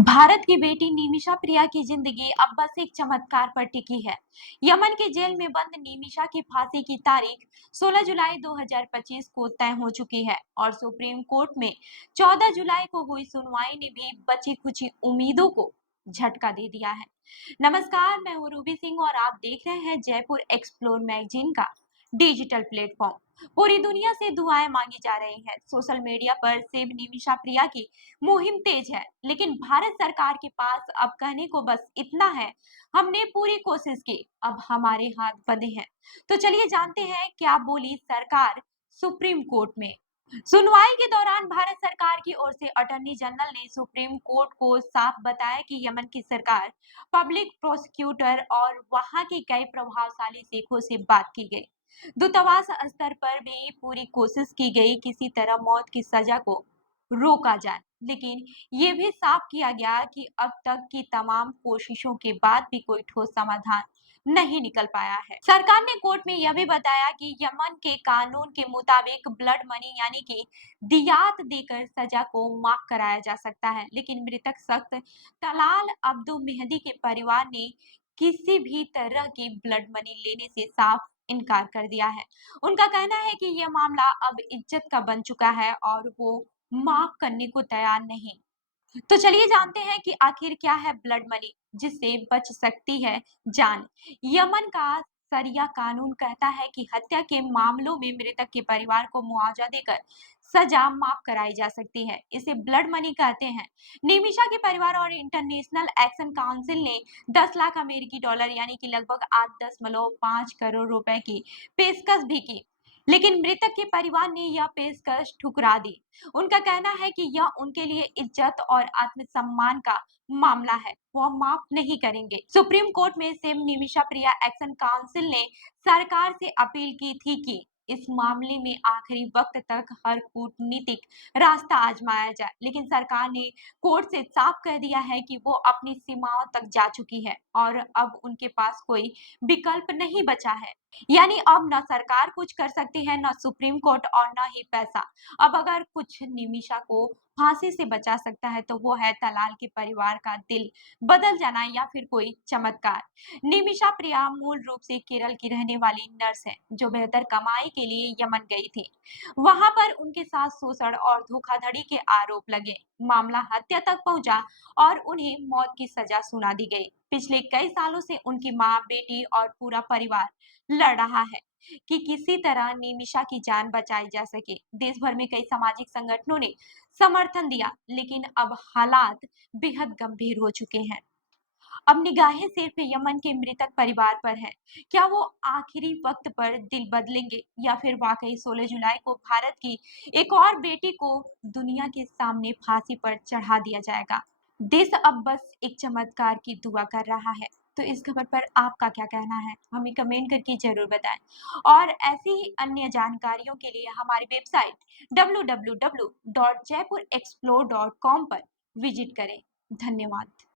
भारत की बेटी निमिषा प्रिया की जिंदगी अब बस एक चमत्कार पर टिकी है। यमन के जेल में बंद निमिषा की फांसी की तारीख 16 जुलाई 2025 को तय हो चुकी है और सुप्रीम कोर्ट में 14 जुलाई को हुई सुनवाई ने भी बची खुची उम्मीदों को झटका दे दिया है। नमस्कार, मैं हूँ रूबी सिंह और आप देख रहे हैं जयपुर एक्सप्लोर मैगजीन का डिजिटल प्लेटफॉर्म। पूरी दुनिया से दुआएं मांगी जा रही हैं। सोशल मीडिया पर सेव निमिषा प्रिया की मुहिम तेज है, लेकिन भारत सरकार के पास अब कहने को बस इतना है, हमने पूरी कोशिश की, अब हमारे हाथ बंधे हैं। तो चलिए जानते हैं क्या बोली सरकार सुप्रीम कोर्ट में। सुनवाई के दौरान भारत सरकार की ओर से अटॉर्नी जनरल ने सुप्रीम कोर्ट को साफ बताया कि यमन की सरकार, पब्लिक प्रोसिक्यूटर और वहां के कई प्रभावशाली शेखों से बात की गई। दूतावास स्तर पर भी पूरी कोशिश की गई किसी तरह मौत की सजा को रोका जाए, लेकिन ये भी साफ किया गया कि अब तक की तमाम कोशिशों के बाद भी कोई ठोस समाधान नहीं निकल पाया है। सरकार ने कोर्ट में यह भी बताया कि यमन के कानून के मुताबिक ब्लड मनी यानी कि दियात देकर सजा को माफ कराया जा सकता है, लेकिन मृतक शख्स तलाल अब्दु मेहदी के परिवार ने किसी भी तरह की ब्लड मनी लेने से साफ इनकार कर दिया है। उनका कहना है कि यह मामला अब इज्जत का बन चुका है और वो माफ करने को तैयार नहीं। तो चलिए जानते हैं कि आखिर क्या है ब्लड मनी जिससे बच सकती है जान। यमन का शरिया कानून कहता है कि हत्या के मामलों में मृतक के परिवार को मुआवजा देकर सजा माफ कराई जा सकती है। इसे ब्लड मनी कहते हैं। निमिषा के परिवार और इंटरनेशनल एक्शन काउंसिल ने 10 लाख अमेरिकी डॉलर यानी कि लगभग 8.5 करोड़ रुपए की पेशकश भी की, लेकिन मृतक के परिवार ने यह पेशकश ठुकरा दी। उनका कहना है कि यह उनके लिए इज्जत और आत्मसम्मान का मामला है, वह माफ नहीं करेंगे। सुप्रीम कोर्ट में सेम निमिषा प्रिया एक्शन काउंसिल ने सरकार से अपील की थी कि इस मामले में आखिरी वक्त तक हर कूटनीतिक रास्ता आजमाया जाए, लेकिन सरकार ने कोर्ट से साफ कह दिया है कि वो अपनी सीमाओं तक जा चुकी है और अब उनके पास कोई विकल्प नहीं बचा है। यानी अब न सरकार कुछ कर सकती है, न सुप्रीम कोर्ट और न ही पैसा। अब अगर कुछ निमिषा को फांसी से बचा सकता है तो वो है तलाल के परिवार का दिल बदल जाना या फिर कोई चमत्कार। निमिषा प्रिया मूल रूप से केरल की रहने वाली नर्स है जो बेहतर कमाई के लिए यमन गई थी। वहां पर उनके साथ शोषण और धोखाधड़ी के आरोप लगे, मामला हत्या तक पहुंचा और उन्हें मौत की सजा सुना दी गई। पिछले कई सालों से उनकी माँ, बेटी और पूरा परिवार लड़ रहा है कि किसी तरह निमिषा की जान बचाई जा सके। देश भर में कई सामाजिक संगठनों ने समर्थन दिया, लेकिन अब हालात बेहद गंभीर हो चुके हैं। अब निगाहें सिर्फ यमन के मृतक परिवार पर है। क्या वो आखिरी वक्त पर दिल बदलेंगे या फिर वाकई 16 जुलाई को भारत की एक और बेटी को दुनिया के सामने फांसी पर चढ़ा दिया जाएगा? देश अब बस एक चमत्कार की दुआ कर रहा है। तो इस खबर पर आपका क्या कहना है? हमें कमेंट करके जरूर बताएं और ऐसी ही अन्य जानकारियों के लिए हमारी वेबसाइट www.jaipurexplore.com पर विजिट करें। धन्यवाद।